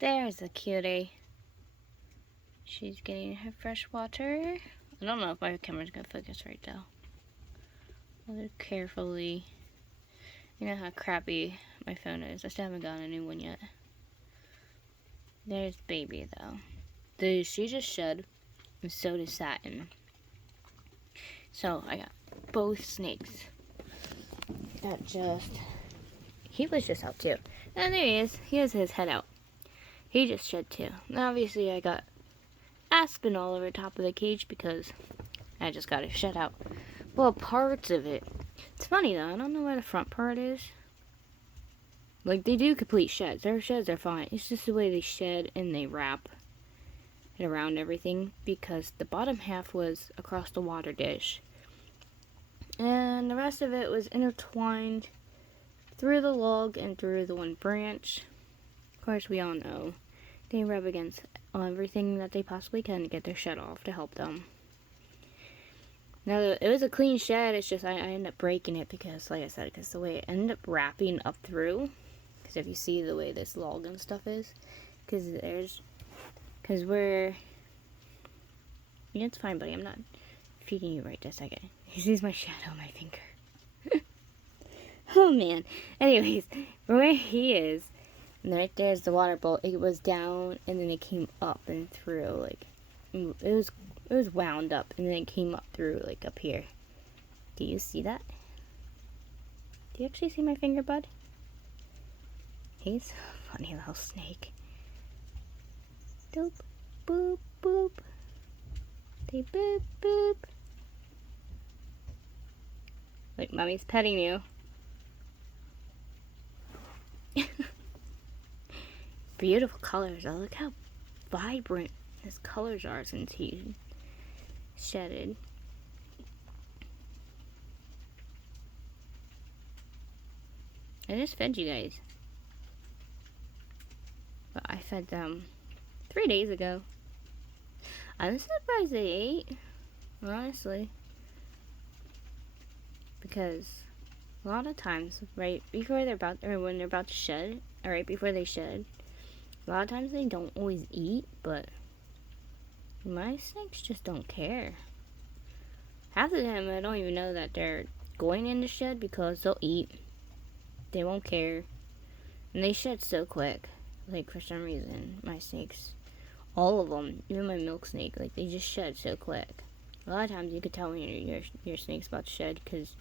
There's a cutie. She's getting her fresh water. I don't know if my camera's gonna focus right now. I'll look carefully. You know how crappy my phone is. I still haven't gotten a new one yet. There's baby though. She just shed, and so did Satin. So I got both snakes. He was just out too. And there he is. He has his head out. He just shed too. Now obviously I got Aspen all over top of the cage because I just got it shed out. Well, parts of it. It's funny though, I don't know where the front part is. Like, they do complete sheds. Their sheds are fine. It's just the way they shed and they wrap it around everything, because the bottom half was across the water dish. And the rest of it was intertwined through the log and through the one branch. Of course, we all know they rub against everything that they possibly can to get their shed off to help them. Now, it was a clean shed. It's just I ended up breaking it because, like I said, because the way it ended up wrapping up through. Because if you see the way this log and stuff is, because we're, yeah, it's fine, buddy. I'm not feeding you right this second. He sees my shadow on my finger. Oh man. Anyways, where he is, and right there's the water bowl. It was down, and then it came up and through. Like, it was wound up, and then it came up through, like, up here. Do you see that? Do you actually see my finger, bud? He's a funny little snake. Doop, boop, boop. They boop, boop. Look, mommy's petting you. Beautiful colors. Oh, look how vibrant his colors are since he shedded. I just fed you guys. But I fed them 3 days ago. I'm surprised they ate, honestly. Because a lot of times, right before they're about, or when they're about to shed, or right before they shed, a lot of times they don't always eat, but my snakes just don't care. Half of them, I don't even know that they're going in the shed because they'll eat. They won't care. And they shed so quick. Like, for some reason, my snakes, all of them, even my milk snake, like, they just shed so quick. A lot of times you could tell when your snake's about to shed because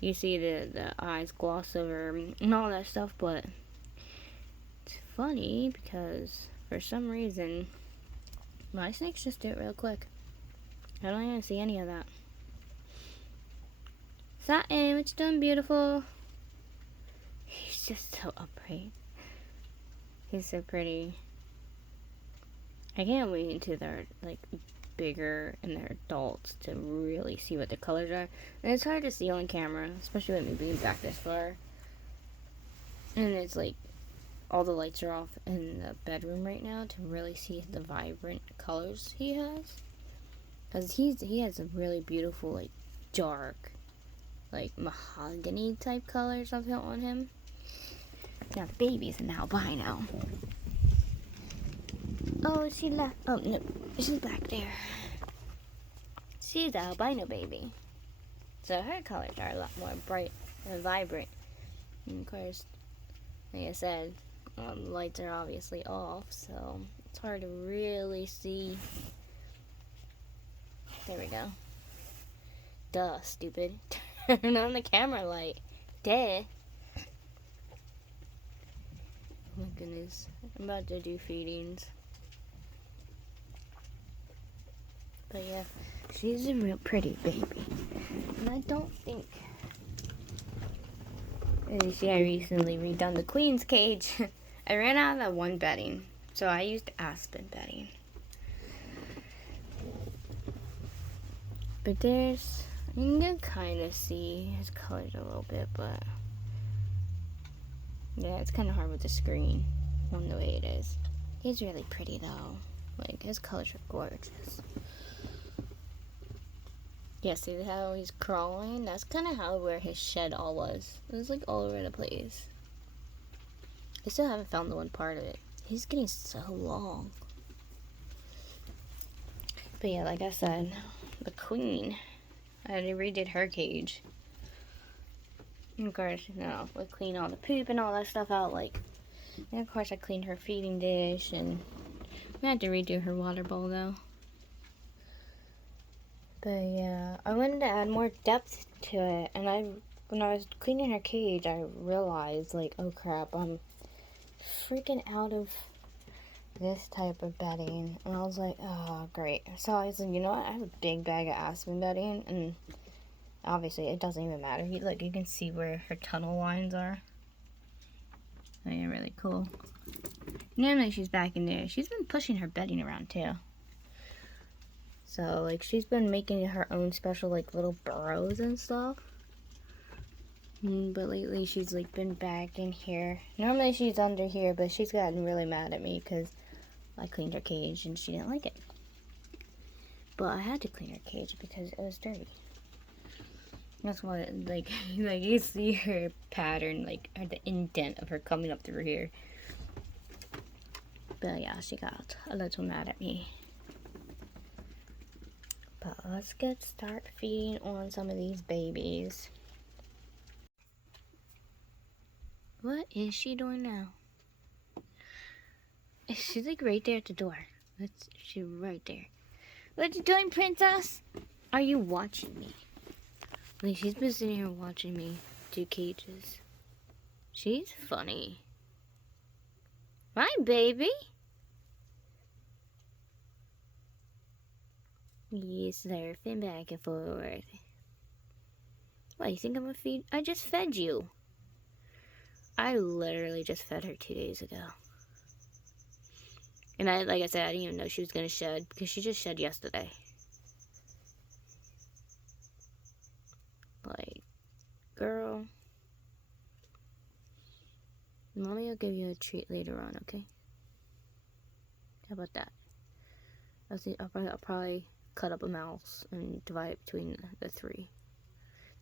you see the eyes gloss over and all that stuff, but it's funny because for some reason my snakes just do it real quick. I don't even see any of that. Satin, what you doing, beautiful? He's just so upright. He's so pretty. I can't wait until they're, like, bigger and they're adults to really see what the colors are. And it's hard to see on camera, especially with me being back this far. And it's like all the lights are off in the bedroom right now to really see the vibrant colors he has. Because he has a really beautiful, like, dark, like, mahogany type colors I've got on him. Now the baby's an albino. Oh, she left. Oh, no. She's back there. She's an albino baby. So her colors are a lot more bright and vibrant. And of course, like I said, the lights are obviously off, so it's hard to really see. There we go. Duh, stupid. Turn on the camera light. Duh. Oh my goodness. I'm about to do feedings. But yeah, she's a real pretty baby. And I don't think... As you see, I recently redone the queen's cage. I ran out of that one bedding, so I used Aspen bedding. But there's... You can kind of see his colors a little bit, but... Yeah, it's kind of hard with the screen on the way it is. He's really pretty, though. Like, his colors are gorgeous. Yeah, see how he's crawling? That's kind of how where his shed all was. It was, like, all over the place. I still haven't found the one part of it. He's getting so long. But yeah, like I said, the queen, I redid her cage. And of course, you know, we clean all the poop and all that stuff out, like, and of course I cleaned her feeding dish, and I had to redo her water bowl though. But yeah, I wanted to add more depth to it, and when I was cleaning her cage, I realized, like, oh crap, I'm freaking out of this type of bedding. And I was like, oh great. So I was like, you know what, I have a big bag of Aspen bedding, and obviously it doesn't even matter. Look, you can see where her tunnel lines are. Oh yeah, really cool. Normally she's back in there. She's been pushing her bedding around too. So, like, she's been making her own special, like, little burrows and stuff. But lately, she's, like, been back in here. Normally, she's under here, but she's gotten really mad at me because I cleaned her cage and she didn't like it. But I had to clean her cage because it was dirty. That's why, like you see her pattern, like, the indent of her coming up through here. But yeah, she got a little mad at me. But let's start feeding on some of these babies. What is she doing now? She's like right there at the door. She's right there. What you doing, princess? Are you watching me? Like, she's been sitting here watching me do cages. She's funny. Right, baby? Yes, surfing back and forth. What, you think I'm gonna feed? I just fed you. I literally just fed her 2 days ago. And like I said, I didn't even know she was gonna shed because she just shed yesterday. Like, girl. Mommy will give you a treat later on, okay? How about that? I'll probably cut up a mouse and divide it between the three.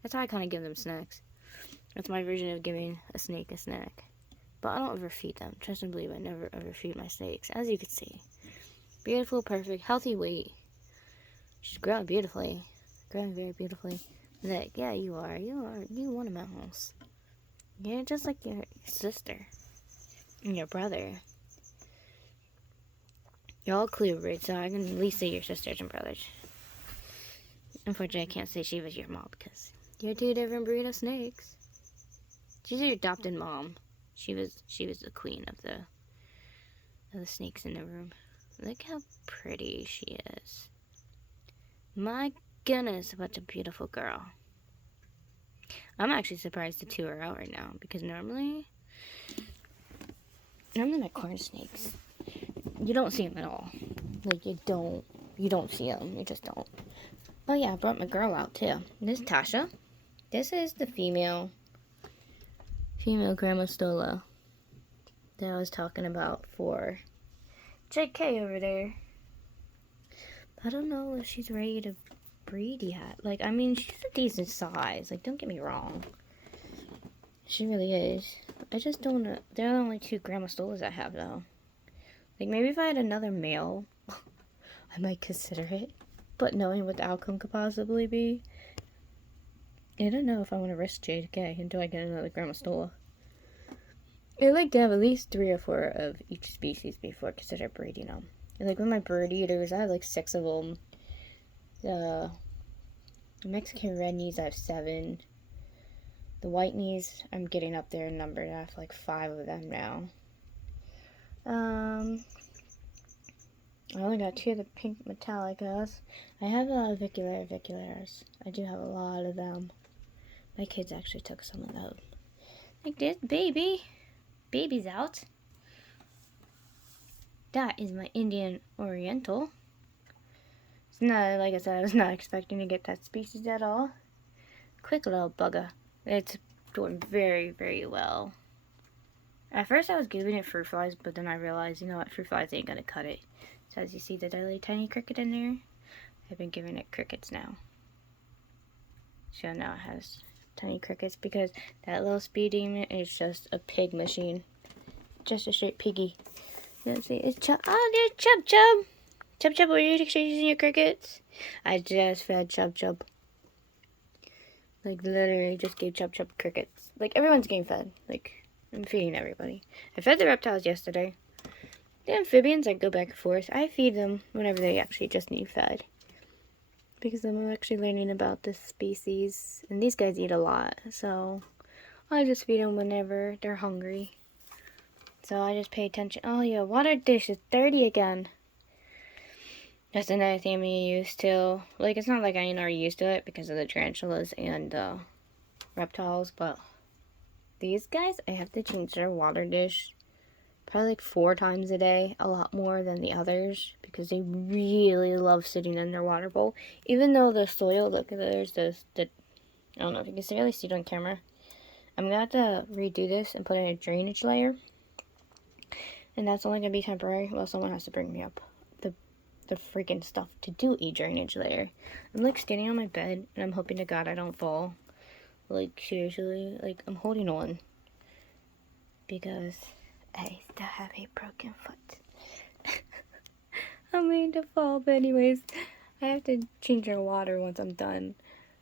That's how I kind of give them snacks. That's my version of giving a snake a snack. But I don't overfeed them. Trust and believe, I never overfeed my snakes. As you can see. Beautiful, perfect, healthy weight. She's growing beautifully. Growing very beautifully. Like, yeah, you are. You want a mouse. You're just like your sister. And your brother. You're all clear, right? So I can at least say your sisters and brothers. Unfortunately, I can't say she was your mom because you're two different breed of snakes. She's your adopted mom. She was the queen of the snakes in the room. Look how pretty she is. My goodness, what a beautiful girl. I'm actually surprised the two are out right now because normally my corn snakes, you don't see them at all. Like, you don't see them. You just don't. Oh yeah, I brought my girl out too. This is Tasha. This is the female Grammostola that I was talking about for JK over there. I don't know if she's ready to breed yet. Like, I mean, she's a decent size. Like, don't get me wrong. She really is. I just don't know. There are only 2 Grammostolas I have, though. Like, maybe if I had another male, I might consider it. But knowing what the outcome could possibly be, I don't know if I want to risk JK until I get another Grammostola. I like to have at least 3 or 4 of each species before I consider breeding them. Like with my bird eaters, I have like 6 of them. The Mexican red knees, I have 7. The white knees, I'm getting up there in number. I have like 5 of them now. I only got 2 of the pink metallicas. I have a lot of viculares. I do have a lot of them. My kids actually took some of those. Like this, baby. Baby's out. That is my Indian Oriental. It's not, like I said, I was not expecting to get that species at all. Quick little bugger. It's doing very, very well. At first I was giving it fruit flies, but then I realized, you know what, fruit flies ain't gonna cut it. So as you see the little tiny cricket in there, I've been giving it crickets now. So now it has tiny crickets because that little speed demon is just a pig machine. Just a straight piggy. Let's see. It's Chub. Oh, there's Chub Chub. Chub Chub, are you exchanging your crickets? I just fed Chub Chub. Like, literally just gave Chub Chub crickets. Like, everyone's getting fed. Like, I'm feeding everybody. I fed the reptiles yesterday. The amphibians, I go back and forth. I feed them whenever they actually just need fed. Because I'm actually learning about this species. And these guys eat a lot. So, I just feed them whenever they're hungry. So, I just pay attention. Oh, yeah, water dish is dirty again. That's another thing I'm used to. Like, it's not like I ain't already used to it because of the tarantulas and reptiles, but these guys, I have to change their water dish probably like 4 times a day, a lot more than the others, because they really love sitting in their water bowl. Even though the soil, look, there's this, I don't know if you can really see it on camera. I'm gonna have to redo this and put in a drainage layer, and that's only gonna be temporary. Well, someone has to bring me up the freaking stuff to do a drainage layer. I'm like standing on my bed and I'm hoping to God I don't fall. Like, seriously, like, I'm holding on because I still have a broken foot. I'm going to fall, but anyways, I have to change their water once I'm done.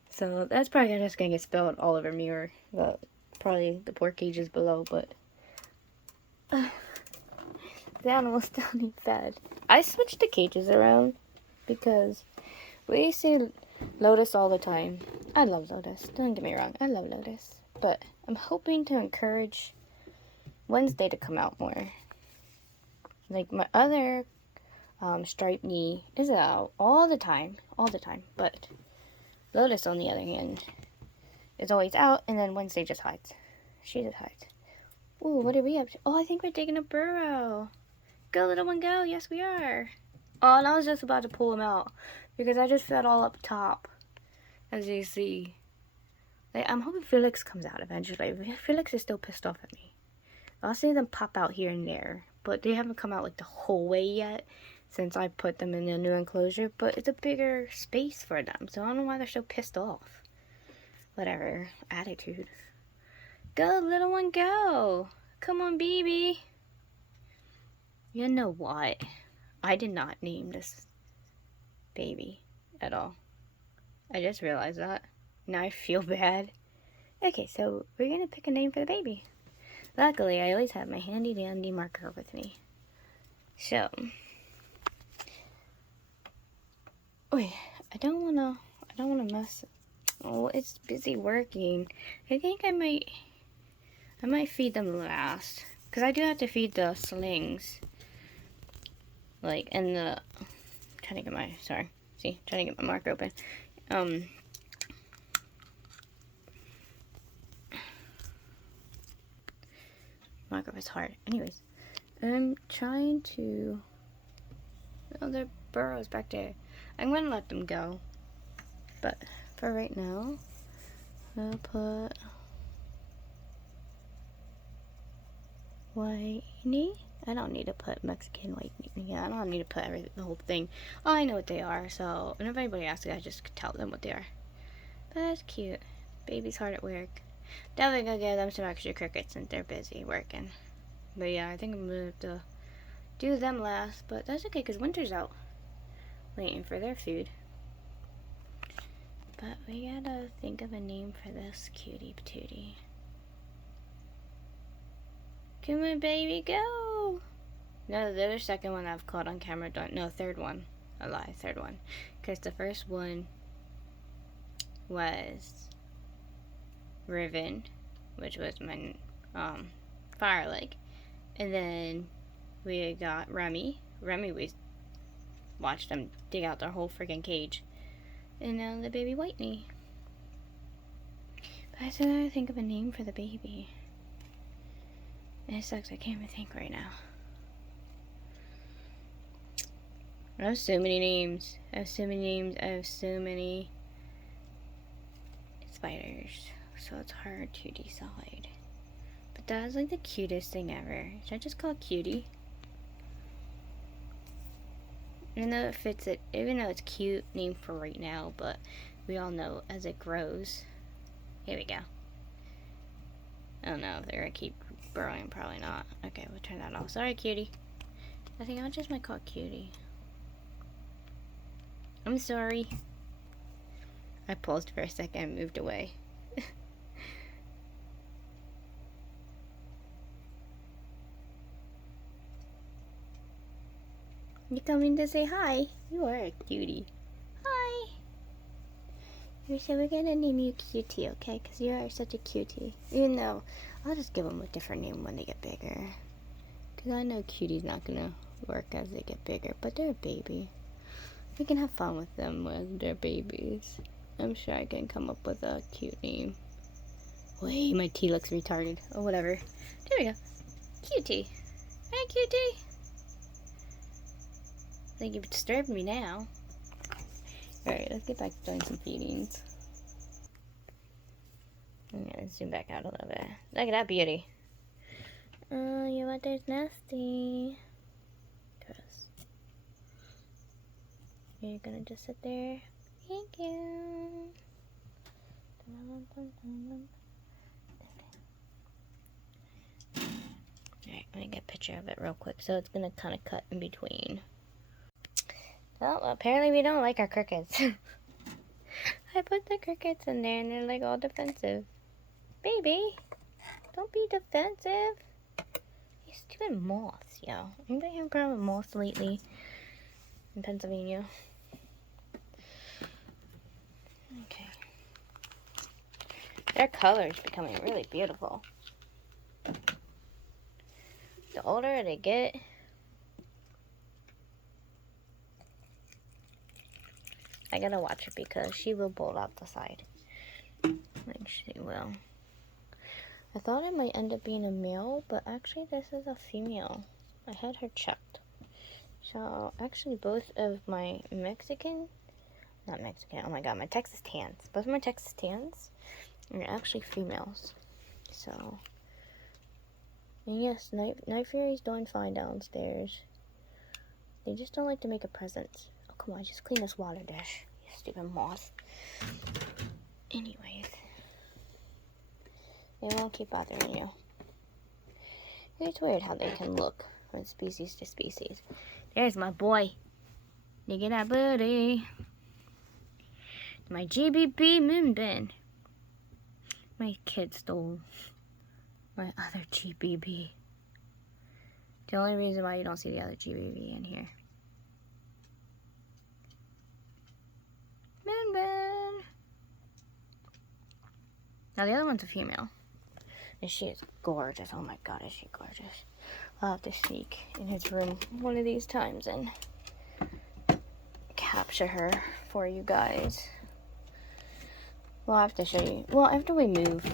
So that's probably just gonna get spilled all over me, or probably the poor cages below, but the animals still need fed. I switched the cages around because we see Lotus all the time. I love Lotus. Don't get me wrong. I love Lotus. But I'm hoping to encourage Wednesday to come out more. Like, my other striped knee is out all the time. But Lotus, on the other hand, is always out, and then Wednesday just hides. She just hides. Ooh, what are we up to? Oh, I think we're digging a burrow. Go, little one, go. Yes, we are. Oh, and I was just about to pull him out because I just fed all up top, as you see. Like, I'm hoping Felix comes out eventually. Felix is still pissed off at me. I'll see them pop out here and there, but they haven't come out like the whole way yet since I put them in the new enclosure. But it's a bigger space for them, so I don't know why they're so pissed off. Whatever. Attitude. Go, little one, go. Come on, baby. You know what? I did not name this baby at all. I just realized that. Now I feel bad. Okay, so we're gonna pick a name for the baby. Luckily, I always have my handy dandy marker with me. So, wait, I don't wanna mess. Oh, it's busy working. I think I might feed them last, cause I do have to feed the slings. Like, and the, trying to get my marker open. Marker was hard. Anyways, I'm trying to, oh, there are burrows back there. I'm gonna let them go, but for right now, I'll put Whitney. I don't need to put Mexican Whitney. Yeah, I don't need to put the whole thing. Oh, I know what they are, so if anybody asks, I just tell them what they are. But that's cute. Baby's hard at work. Definitely gonna give them some extra crickets since they're busy working. But yeah, I think I'm gonna have to do them last, but that's okay because Winter's out waiting for their food. But we gotta think of a name for this cutie patootie. Come on, baby, go! No, the other second one I've caught on camera, third one. A lie, third one. Because the first one was Riven, which was my fire leg. And then we got Remy. We watched them dig out their whole freaking cage. And now the baby Whitney. But I still gotta think of a name for the baby. And it sucks, I can't even think right now. I have so many names. I have so many spiders. So it's hard to decide. But that is like the cutest thing ever. Should I just call it Cutie? Even though it fits it, even though it's cute name for right now, but we all know as it grows. Here we go. I don't know if they're gonna keep burrowing, probably not. Okay, we'll turn that off. Sorry, Cutie. I think I just might call Cutie. I'm sorry. I paused for a second and moved away. You coming to say hi? You are a cutie. Hi. So we're gonna name you Cutie, okay? Because you are such a cutie. Even though I'll just give them a different name when they get bigger. Because I know Cutie's not gonna work as they get bigger, but they're a baby. We can have fun with them when they're babies. I'm sure I can come up with a cute name. Wait, my T looks retarded. Oh, whatever. There we go. Cutie. Hi, Cutie. I think you've disturbed me now. Alright, let's get back to doing some feedings. I'm gonna zoom back out a little bit. Look at that beauty. Oh, your mother's nasty. Gross. You're gonna just sit there. Thank you. Alright, let me get a picture of it real quick. So it's gonna kind of cut in between. Well, apparently we don't like our crickets. I put the crickets in there and they're like all defensive. Baby, don't be defensive. You stupid moths, yo. Anybody have a problem with moths lately in Pennsylvania? Okay. Their color is becoming really beautiful. The older they get, I gotta watch her because she will bolt out the side. Like she will. I thought it might end up being a male, but actually this is a female. I had her checked. So actually both of my not Mexican, oh my god, my Texas Tans. Both of my Texas Tans are actually females. So, and yes, Night Fury's doing fine downstairs. They just don't like to make a presence. Oh, come on, just clean this water dish, you stupid moth. Anyways, they won't keep bothering you. It's weird how they can look from species to species. There's my boy. Look at that booty. My GBB Moonbin. My kid stole my other GBB. The only reason why you don't see the other GBB in here. Moonbin. Now the other one's a female. And she is gorgeous. Oh my god, is she gorgeous. I'll have to sneak in his room one of these times and capture her for you guys. Well, I'll have to show you. Well, after we move,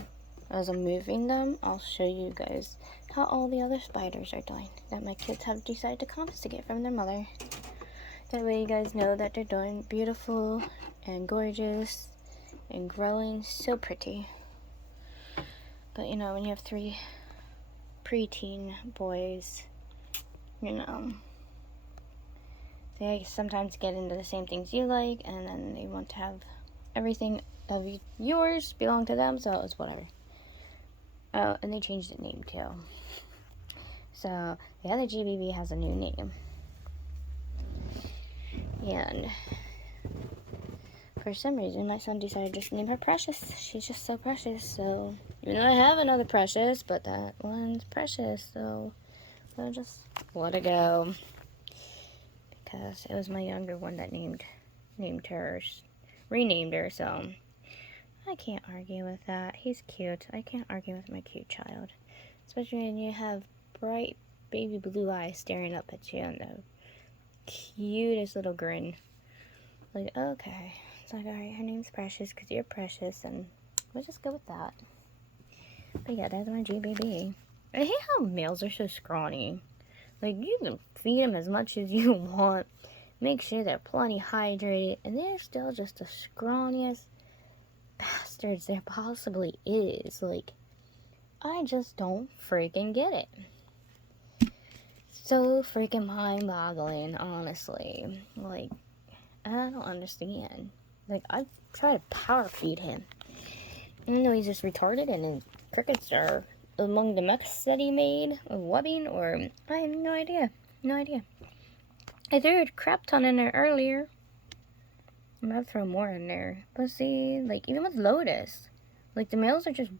as I'm moving them, I'll show you guys how all the other spiders are doing that my kids have decided to confiscate from their mother. That way you guys know that they're doing beautiful and gorgeous and growing so pretty. But you know, when you have 3 preteen boys, you know, they sometimes get into the same things you like, and then they want to have everything of yours belong to them, so it's whatever. Oh, and they changed the name too. So the other GBB has a new name. And for some reason, my son decided to just name her Precious. She's just so precious, so even though I have another Precious, but that one's Precious, so I'll just let it go. Because it was my younger one that named her, renamed her, so I can't argue with that. He's cute. I can't argue with my cute child. Especially when you have bright baby blue eyes staring up at you and the cutest little grin. Like, okay. It's like, alright, her name's Precious because you're precious, and we'll just go with that. But yeah, that's my GBB. I hate how males are so scrawny. Like, you can feed them as much as you want. Make sure they're plenty hydrated, and they're still just the scrawniest bastards there possibly is. Like, I just don't freaking get it. So freaking mind-boggling, honestly. Like, I don't understand. Like, I try to power feed him. Even though he's just retarded and his crickets are among the mess that he made of webbing, or I have no idea. No idea. I threw a crap ton in there earlier. I'm gonna throw more in there. But see, like, even with Lotus, like, the males are just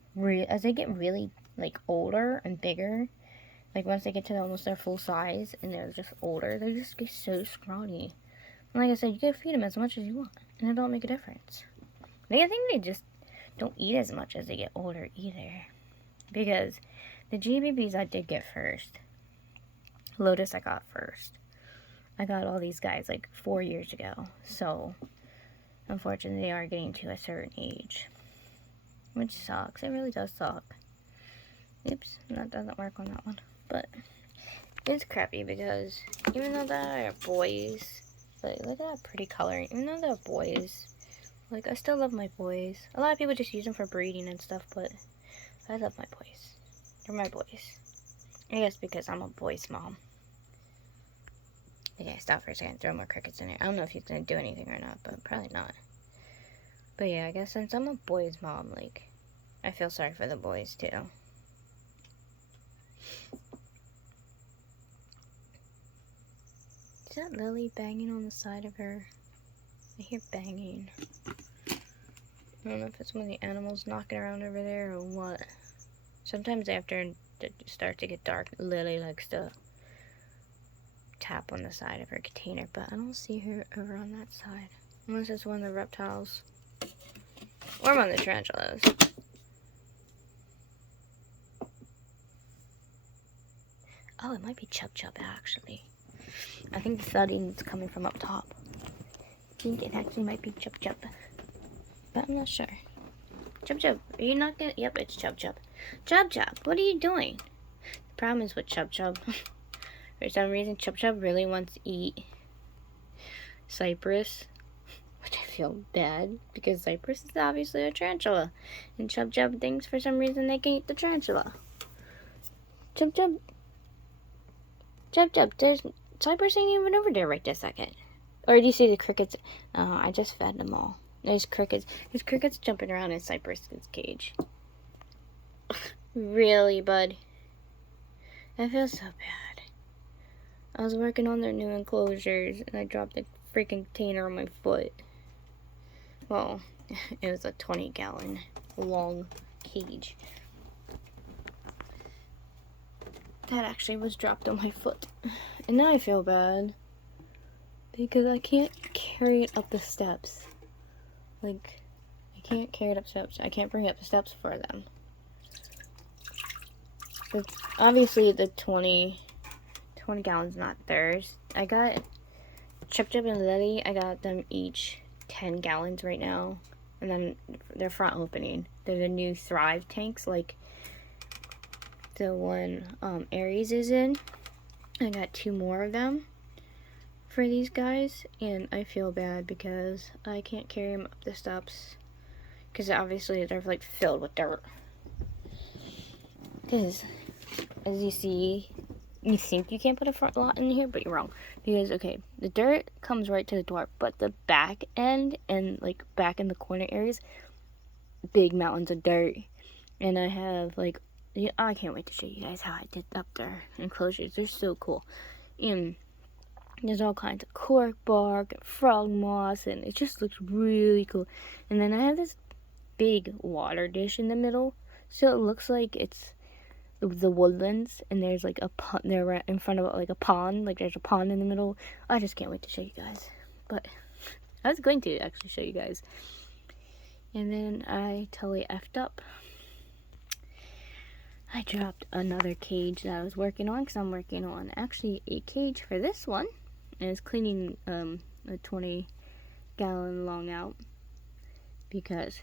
as they get really, like, older and bigger, like, once they get to almost their full size and they're just older, they just get so scrawny. And like I said, you can feed them as much as you want, and it don't make a difference. Like, I think they just don't eat as much as they get older either. Because the GBBs I did get first. Lotus I got first. I got all these guys like 4 years ago. So, unfortunately, they are getting to a certain age. Which sucks. It really does suck. Oops, that doesn't work on that one. But it's crappy because even though they're boys, like, look at that pretty coloring. Even though they're boys, like, I still love my boys. A lot of people just use them for breeding and stuff, but I love my boys. They're my boys. I guess because I'm a boy's mom. Okay, stop for a second. Throw more crickets in here. I don't know if he's gonna do anything or not, but probably not. But yeah, I guess since I'm a boy's mom, like, I feel sorry for the boys too. Is that Lily banging on the side of her? I hear banging. I don't know if it's one of the animals knocking around over there or what. Sometimes after it starts to get dark, Lily likes to tap on the side of her container, but I don't see her over on that side. Unless it's one of the reptiles. Or one of the tarantulas. Oh, it might be Chub Chub, actually. I think the thudding is coming from up top. I think it actually might be Chub Chub. But I'm not sure. Chub Chub, are you not gonna... Yep, it's Chub Chub. Chub Chub, what are you doing? The problem is with Chub Chub. For some reason, Chub Chub really wants to eat Cypress. Which I feel bad, because Cypress is obviously a tarantula. And Chub Chub thinks for some reason they can eat the tarantula. Chub Chub. Chub Chub, there's... Cypress ain't even over there right this second. Or do you see the crickets? I just fed them all. There's crickets. There's crickets jumping around in Cypress's cage. Really, bud? I feel so bad. I was working on their new enclosures, and I dropped a freaking container on my foot. Well, it was a 20-gallon long cage. That actually was dropped on my foot. And now I feel bad. Because I can't carry it up the steps. Like, I can't carry it up steps. I can't bring it up the steps for them. But obviously, the 20 gallons not theirs. I got Chub Chub and Lily. I got them each 10 gallons right now. And then their front opening. They're the new Thrive tanks, like the one Aries is in. I got 2 more of them for these guys, and I feel bad because I can't carry them up the steps because obviously they're like filled with dirt. Because as you see, you think you can't put a front lot in here, but you're wrong. Because okay, the dirt comes right to the door, but the back end and like back in the corner areas, big mountains of dirt. And I have like, yeah, I can't wait to show you guys how I did up their enclosures. They're so cool. And there's all kinds of cork bark and frog moss, and it just looks really cool. And then I have this big water dish in the middle, so it looks like it's the woodlands, and there's like a pond there right in front of it, like a pond, like there's a pond in the middle. I just can't wait to show you guys. But I was going to actually show you guys, and then I totally effed up. I dropped another cage that I was working on, because I'm working on actually a cage for this one. And it's cleaning a 20-gallon long out because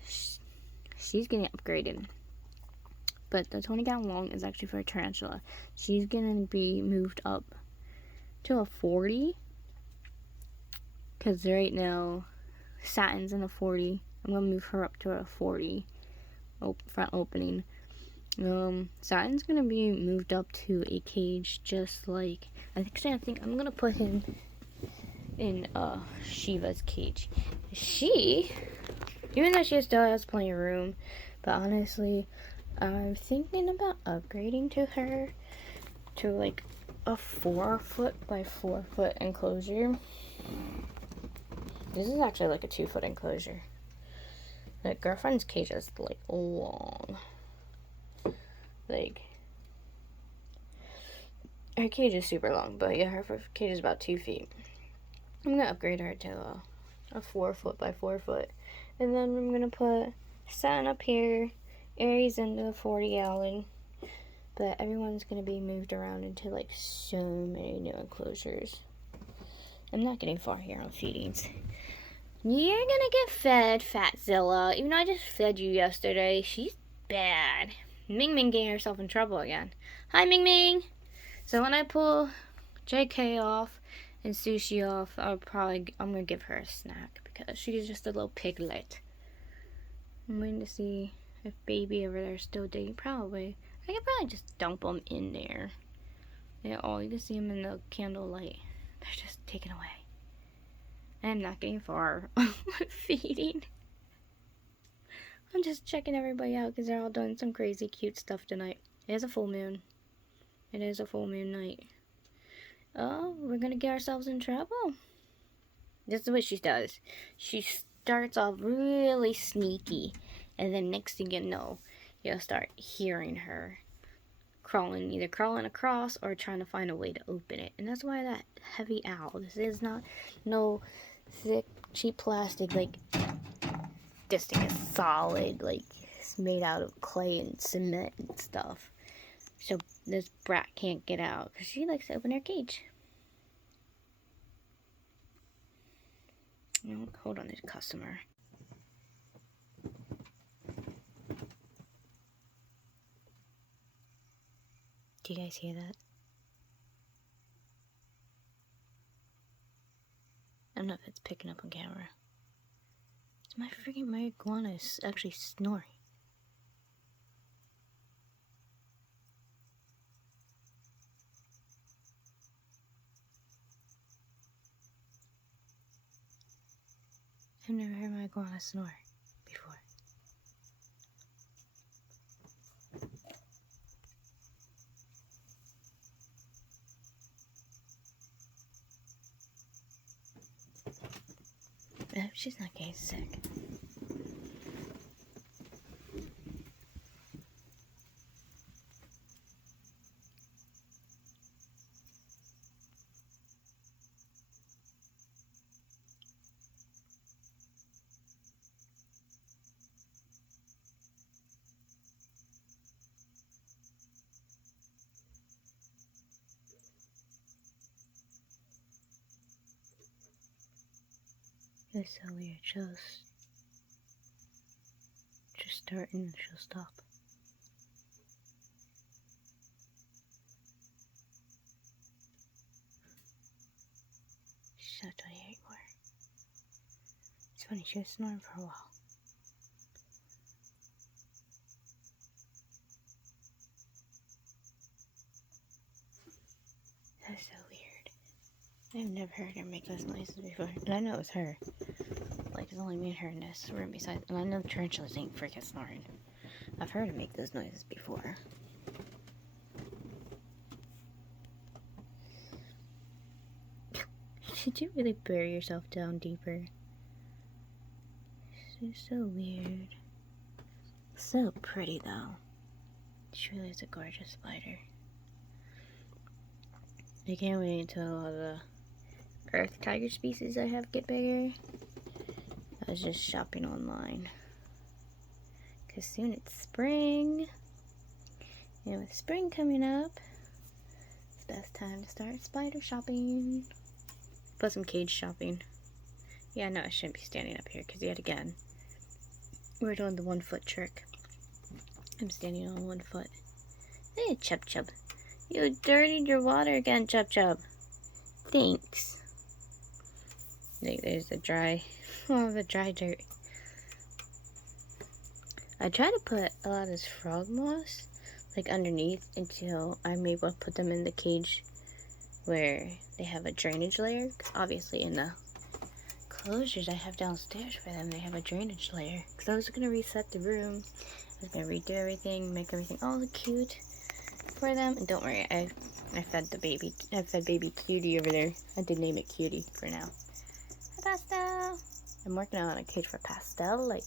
she's getting upgraded. But the 20-gallon long is actually for a tarantula. She's going to be moved up to a 40 because right now Satin's in a 40. I'm going to move her up to a 40 front opening. Satin's gonna be moved up to a cage just like, I think I'm gonna put him in Shiva's cage. Even though she still has plenty of room, but honestly, I'm thinking about upgrading to her to like a 4-foot by 4-foot enclosure. This is actually like a 2-foot enclosure. My girlfriend's cage is like long. Like, her cage is super long, but yeah, her cage is about 2 feet. I'm gonna upgrade her to a 4-foot by 4-foot. And then I'm gonna put Sun up here, Aries into the 40-gallon. But everyone's gonna be moved around into like so many new enclosures. I'm not getting far here on feedings. You're gonna get fed, Fatzilla. Even though I just fed you yesterday, she's bad. Ming Ming getting herself in trouble again. Hi, Ming Ming. So when I pull JK off and Sushi off, I'm gonna give her a snack because she's just a little piglet. I'm waiting to see if baby over there is still dating. Probably. I could probably just dump them in there. Yeah, oh, you can see them in the candlelight. They're just taken away. I'm not getting far with feeding. I'm just checking everybody out because they're all doing some crazy cute stuff tonight. It is a full moon. It is a full moon night. Oh, we're gonna get ourselves in trouble. This is what she does. She starts off really sneaky, and then next thing you know, you'll start hearing her either crawling across or trying to find a way to open it. And that's why that heavy owl. This is not no thick, cheap plastic. Like, this thing is solid. Like, it's made out of clay and cement and stuff. So this brat can't get out because she likes to open her cage. Oh, hold on, there's a customer. Do you guys hear that? I don't know if it's picking up on camera. It's my iguana is actually snoring. I've never heard my iguana snore before. I hope she's not getting sick. It's so weird. She'll just start and she'll stop. She's not doing it anymore. It's funny, she was snoring for a while. That's so weird. I've never heard her make those noises before. And I know it was her. Like, it's only me and her in this room besides. And I know tarantulas ain't freaking snoring. I've heard her make those noises before. Did you really bury yourself down deeper? She's so weird. So pretty, though. She really is a gorgeous spider. I can't wait until all the earth tiger species I have get bigger. I was just shopping online. Because soon it's spring. And with spring coming up, it's the best time to start spider shopping. Plus some cage shopping. Yeah, no, I shouldn't be standing up here because yet again, we're doing the 1-foot trick. I'm standing on 1 foot. Hey, Chub Chub. You dirtied your water again, Chub Chub. Thanks. There's the dry dirt. I try to put a lot of this frog moss, like, underneath until I'm able to put them in the cage where they have a drainage layer. Because obviously in the closures I have downstairs for them, they have a drainage layer. Because I was going to reset the room. I was going to redo everything, make everything all cute for them. And don't worry, I I fed baby Cutie over there. I did name it Cutie for now. Hi, Pastel. I'm working on a cage for Pastel. Like,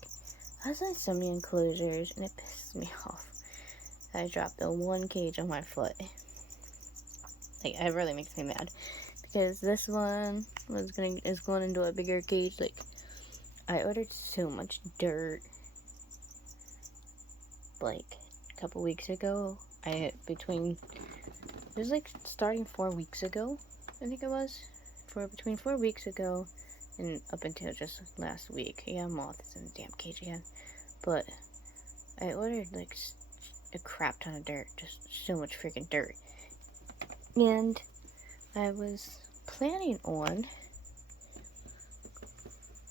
I was in so many enclosures, and it pisses me off. I dropped the one cage on my foot. Like, it really makes me mad. Because this one is going into a bigger cage. Like, I ordered so much dirt. Like, a couple weeks ago. It was like starting 4 weeks ago, I think it was. Between 4 weeks ago and up until just last week. Yeah, Moth is in the damn cage again. But I ordered like a crap ton of dirt. Just so much freaking dirt. And I was planning on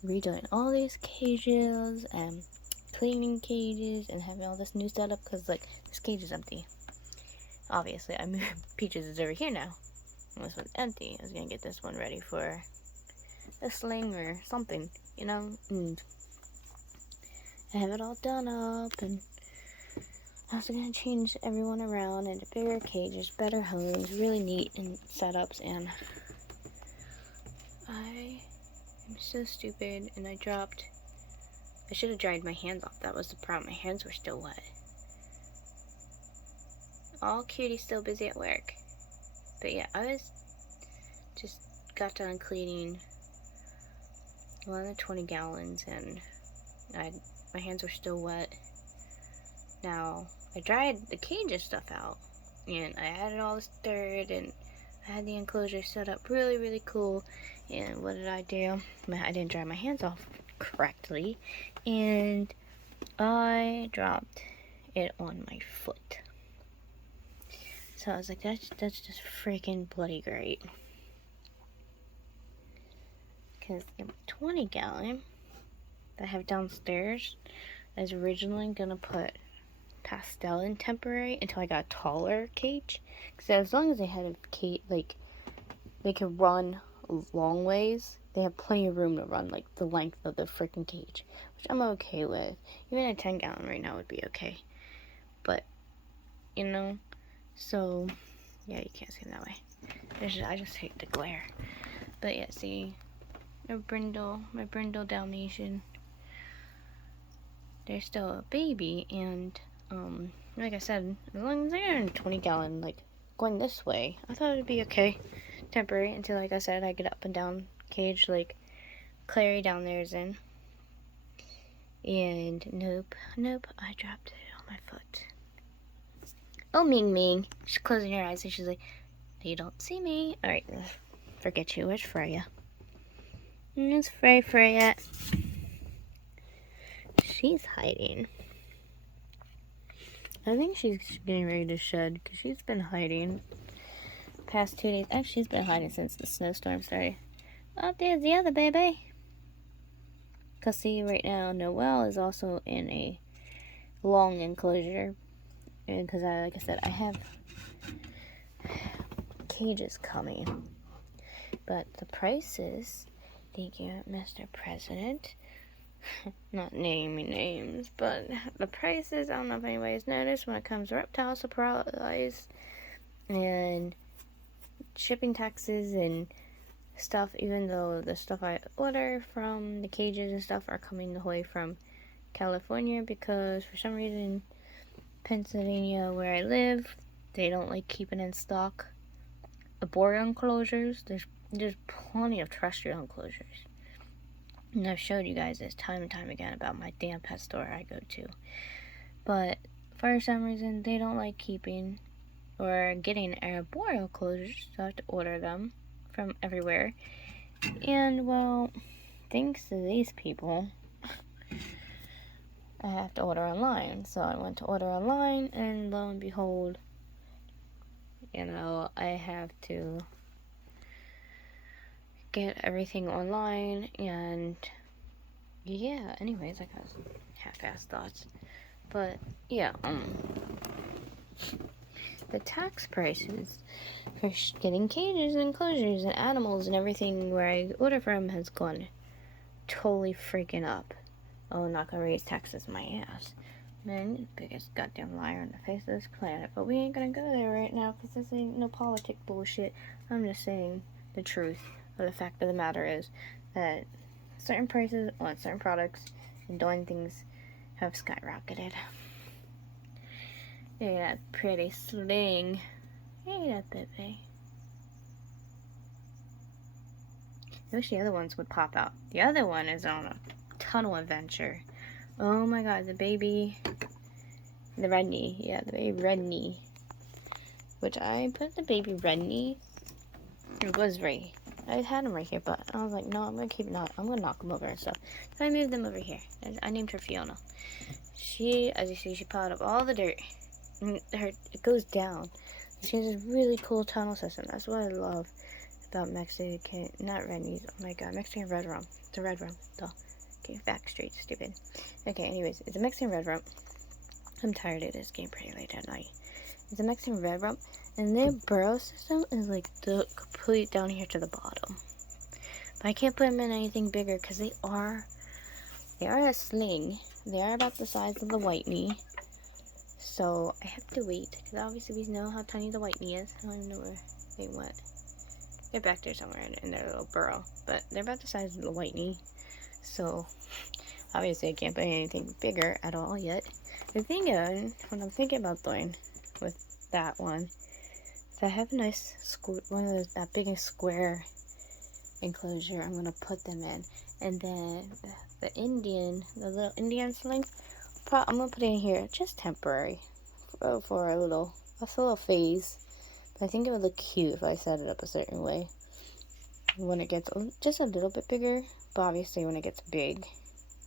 redoing all these cages and cleaning cages and having all this new setup because, like, this cage is empty. Obviously, I moved Peaches is over here now. And this one's empty. I was gonna get this one ready for a sling or something, you know? And I have it all done up, and I was gonna change everyone around into bigger cages, better homes, really neat and setups, and I am so stupid, and I should have dried my hands off. That was the problem. My hands were still wet. All Cutie's still busy at work. But yeah, I just got done cleaning one of the 20 gallons, and my hands were still wet. Now, I dried the cage stuff out, and I added all this dirt, and I had the enclosure set up really, really cool. And what did I do? I didn't dry my hands off correctly, and I dropped it on my foot. So I was like, that's just freaking bloody great. Because the 20 gallon that I have downstairs, I was originally going to put Pastel in temporary until I got a taller cage. Because as long as they had a cage, like, they could run long ways, they have plenty of room to run, like, the length of the freaking cage. Which I'm okay with. Even a 10 gallon right now would be okay. But, you know... So, yeah, you can't see them that way. I just hate the glare. But yeah, see, my brindle Dalmatian, they're still a baby, and, like I said, as long as they're in a 20 gallon, like, going this way, I thought it'd be okay, temporary, until, like I said, I get up and down cage, like Clary down there is in. And, nope, I dropped it on my foot. Oh, Ming Ming. She's closing her eyes and she's like, you don't see me. Alright, forget you. Where's Freya? It's Freya. She's hiding. I think she's getting ready to shed because she's been hiding past 2 days. Actually, she's been hiding since the snowstorm started. Oh, there's the other baby. Because see, right now, Noelle is also in a long enclosure. Because, like I said, I have cages coming. But the prices, thank you, Mr. President. Not naming names, but the prices, I don't know if anybody's noticed, when it comes to reptile supplies and shipping taxes and stuff, even though the stuff I order from the cages and stuff are coming the way from California, because for some reason Pennsylvania, where I live, they don't like keeping in stock arboreal enclosures. There's plenty of terrestrial enclosures, and I've showed you guys this time and time again about my damn pet store I go to. But for some reason, they don't like keeping or getting arboreal enclosures, so I have to order them from everywhere. And well, thanks to these people, I have to order online. So I went to order online, and lo and behold, you know, I have to get everything online. And yeah, anyways, I got half-assed thoughts. But yeah, the tax prices for getting cages and enclosures and animals and everything where I order from has gone totally freaking up. Oh, I'm not gonna raise taxes my ass. Man, you're the biggest goddamn liar on the face of this planet. But we ain't gonna go there right now because this ain't no politic bullshit. I'm just saying the truth. But the fact of the matter is that certain prices on certain products and doing things have skyrocketed. Look at that pretty sling. Hey, that baby. I wish the other ones would pop out. The other one is on a tunnel adventure. Oh my god, the baby. The red knee. Yeah, the baby red knee. Which I put the baby red knee. It was right. I had him right here, but I was like, no, I'm gonna keep I'm gonna knock him over and stuff. So I moved them over here. And I named her Fiona. She, as you see, she piled up all the dirt. And it goes down. She has this really cool tunnel system. That's what I love about Mexican, not red knees. Oh my god, Mexican red rum. It's a red rum. Duh. Okay, back straight, stupid. Okay, anyways, it's a Mexican red rum. I'm tired of this game pretty late at night. It's a Mexican red rum, and their burrow system is like the complete down here to the bottom. But I can't put them in anything bigger because they are a sling. They are about the size of the white knee. So I have to wait because obviously we know how tiny the white knee is. I don't even know where they went. They're back there somewhere in their little burrow, but they're about the size of the white knee. So obviously I can't put anything bigger at all yet. The thing is, what I'm thinking about doing with that one is I have a nice one of those, that big square enclosure I'm gonna put them in, and then the little Indian sling, I'm gonna put it in here just temporary for a little phase. But I think it would look cute if I set it up a certain way when it gets just a little bit bigger. But obviously when it gets big,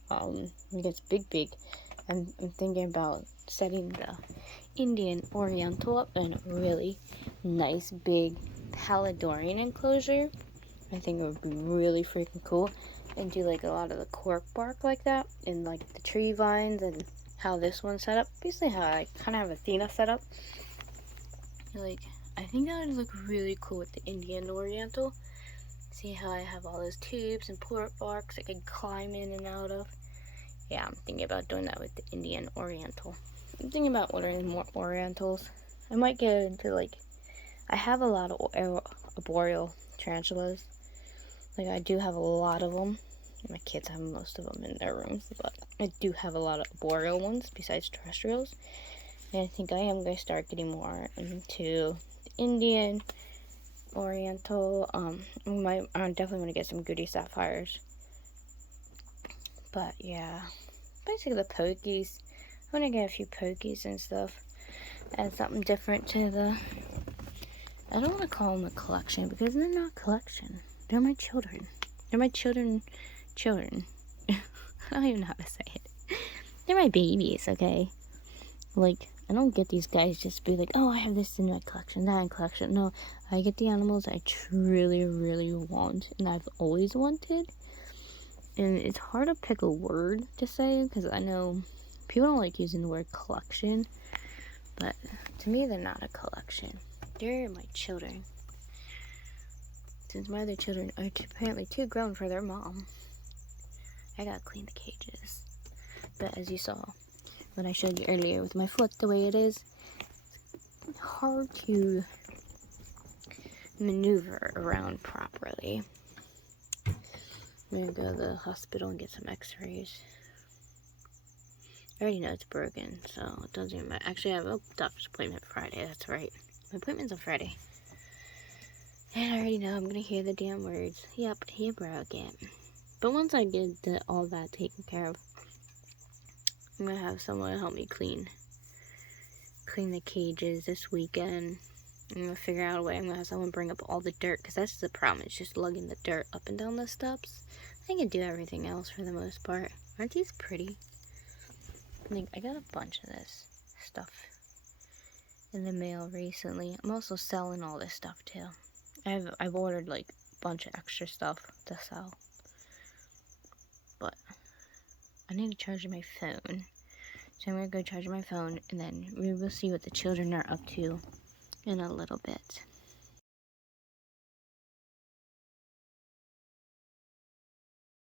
when it gets big, I'm thinking about setting the Indian Oriental up in a really nice big Paladorian enclosure. I think it would be really freaking cool, and do like a lot of the cork bark like that, and like the tree vines, and how this one's set up. Basically how I kind of have Athena set up. Like, I think that would look really cool with the Indian Oriental. See how I have all those tubes and cork barks I could climb in and out of. Yeah, I'm thinking about doing that with the Indian Oriental. I'm thinking about ordering more Orientals. I might get into like, I have a lot of arboreal tarantulas. Like, I do have a lot of them. My kids have most of them in their rooms, but I do have a lot of arboreal ones besides terrestrials. And I think I am going to start getting more into the Indian Oriental. I'm definitely going to get some Goody Sapphires. But yeah, basically the Pokies. I'm going to get a few Pokies and stuff. Add something different to the... I don't want to call them a collection because they're not a collection. They're my children. They're my children. I don't even know how to say it. They're my babies, okay? Like, I don't get these guys just be like, oh, I have this in my collection, that in collection. No, I get the animals I truly, really want, and I've always wanted. And it's hard to pick a word to say, because I know people don't like using the word collection. But to me, they're not a collection. They're my children. Since my other children are apparently too grown for their mom, I gotta clean the cages. But as you saw when I showed you earlier with my foot the way it is, it's hard to maneuver around properly. I'm gonna go to the hospital and get some x-rays. I already know it's broken, so it doesn't even matter. Actually, I have a doctor's appointment Friday, that's right. My appointment's on Friday. And I already know I'm gonna hear the damn words. Yep, he broke it. But once I get all that taken care of, I'm gonna have someone help me clean the cages this weekend. I'm gonna figure out a way. I'm gonna have someone bring up all the dirt, because that's the problem. It's just lugging the dirt up and down the steps. I can do everything else for the most part. Aren't these pretty? I got a bunch of this stuff in the mail recently. I'm also selling all this stuff too. I've ordered like a bunch of extra stuff to sell. But I need to charge my phone. So I'm gonna go charge my phone, and then we will see what the children are up to in a little bit.